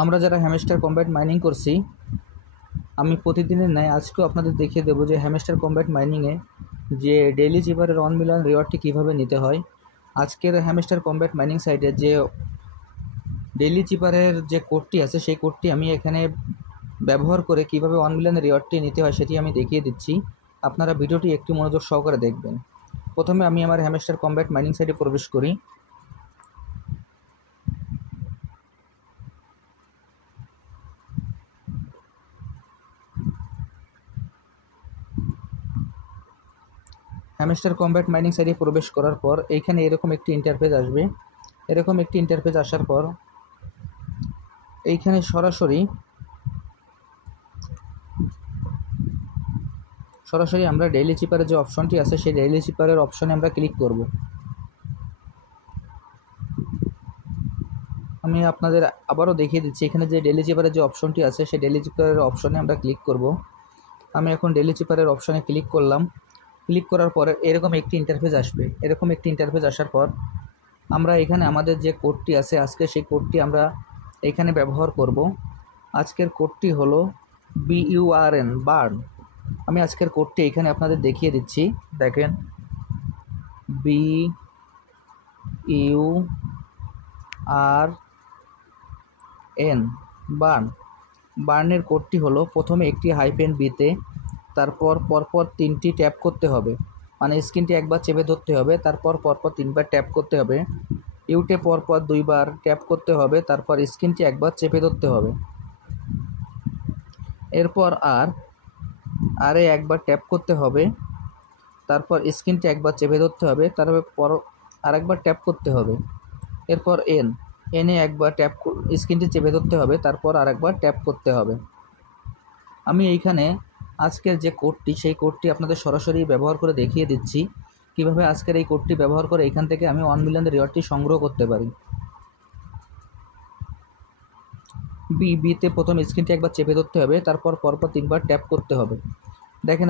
আমরা যারা hamster combat mining করছি, আমি প্রতিদিনের ন্যায় আজকেও আপনাদের দেখিয়ে দেবো যে হ্যামস্টার কম্ব্যাট মাইনিংয়ে যে ডেইলি চিপারের 1 মিলিয়ন রিওয়ার্ডটি কীভাবে নিতে হয়। আজকের হ্যামস্টার কম্ব্যাট মাইনিং সাইটে যে ডেইলি চিপারের যে কোডটি আছে সেই কোডটি আমি এখানে ব্যবহার করে কীভাবে 1 মিলিয়ন রিওয়ার্ডটি নিতে হয় সেটি আমি দেখিয়ে দিচ্ছি। আপনারা ভিডিওটি একটু মনোযোগ সহকারে দেখবেন। প্রথমে আমি আমার হ্যামস্টার কম্ব্যাট মাইনিং সাইটে প্রবেশ করি। হ্যামস্টার কম্ব্যাট মাইনিং সাইটে প্রবেশ করার পর এইখানে এরকম একটি ইন্টারফেস আসবে। এরকম একটি ইন্টারফেস আসার পর এইখানে সরাসরি আমরা ডেইলি চিপারের যে অপশনটি আছে সেই ডেইলি চিপারের অপশনে আমরা ক্লিক করব। আমি আপনাদের আবারও দেখিয়ে দিচ্ছি, এখানে যে ডেইলি চিপারের যে অপশনটি আছে সেই ডেইলি চিপারের অপশনে আমরা ক্লিক করব। আমি এখন ডেইলি চিপারের অপশনে ক্লিক করলাম। ক্লিক করার পরে এরকম একটি ইন্টারফেস আসবে। এরকম একটি ইন্টারফেস আসার পর আমরা এখানে আমাদের যে কোডটি আছে আজকে সেই কোডটি আমরা এখানে ব্যবহার করব। আজকের কোডটি হলো BURN বার্ন। আমি আজকের কোডটি এখানে আপনাদের দেখিয়ে দিচ্ছি। দেখেন, BURN বার্নের কোডটি হলো প্রথমে একটি হাইফেন বিতে, তারপর পরপর 3টি ট্যাপ করতে হবে, মানে স্ক্রিনটি একবার চেপে ধরতে হবে, তারপর পরপর 3বার ট্যাপ করতে হবে। ইউটে পরপর 2বার ট্যাপ করতে হবে, তারপর স্ক্রিনটি একবার চেপে ধরতে হবে। এরপর আরে একবার ট্যাপ করতে হবে, তারপর স্ক্রিনটি একবার চেপে ধরতে হবে, তারপর আরেকবার ট্যাপ করতে হবে। এরপর এনে একবার ট্যাপ স্ক্রিনটি চেপে ধরতে হবে, তারপর আরেকবার ট্যাপ করতে হবে। আমি এইখানে আজকের যে কোডটি সেই কোডটি আপনাদের সরাসরি ব্যবহার করে দেখিয়ে দিচ্ছি কিভাবে আজকের এই কোডটি ব্যবহার করে এখান থেকে আমি 1 মিলিয়ন রিওয়ার্ডটি সংগ্রহ করতে পারি। বিতে প্রথম স্ক্রিনটি একবার চেপে ধরতে হবে, তারপর পরপর 3বার ট্যাপ করতে হবে। দেখেন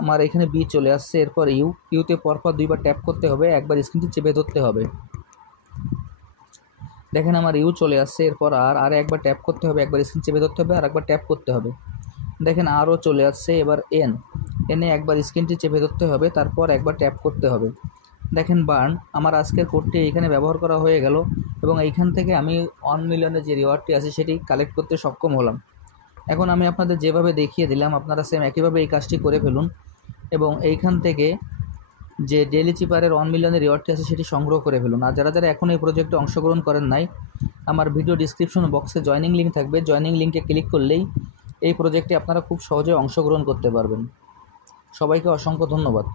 আমার এখানে বি চলে আসছে। এরপর ইউতে পরপর 2বার ট্যাপ করতে হবে, একবার স্ক্রিনটি চেপে ধরতে হবে। দেখেন আমার ইউ চলে আসছে। এরপর আর একবার ট্যাপ করতে হবে, একবার স্ক্রিন চেপে ধরতে হবে, আর একবার ট্যাপ করতে হবে। দেখেন আরও চলে আসছে। এবার এনে একবার স্ক্রিনটি চেপে ধরতে হবে, তারপর একবার ট্যাপ করতে হবে। দেখেন বার্ন আমার আজকের কোডটি এইখানে ব্যবহার করা হয়ে গেল এবং এইখান থেকে আমি 1 মিলিয়নের যে রিওয়ার্ডটি আছে সেটি কালেক্ট করতে সক্ষম হলাম। এখন আমি আপনাদের যেভাবে দেখিয়ে দিলাম আপনারা সেম একইভাবে এই কাজটি করে ফেলুন এবং এইখান থেকে যে ডেইলি চিপারের 1 মিলিয়নের রিওয়ার্ডটি আছে সেটি সংগ্রহ করে ফেলুন। আর যারা এখন এই প্রজেক্টে অংশগ্রহণ করেন নাই, আমার ভিডিও ডিসক্রিপশন বক্সে জয়েনিং লিঙ্ক থাকবে। জয়েনিং লিঙ্কে ক্লিক করলেই এই প্রজেক্টে আপনারা খুব সহজে অংশগ্রহণ করতে পারবেন। সবাইকে অসংখ্য ধন্যবাদ।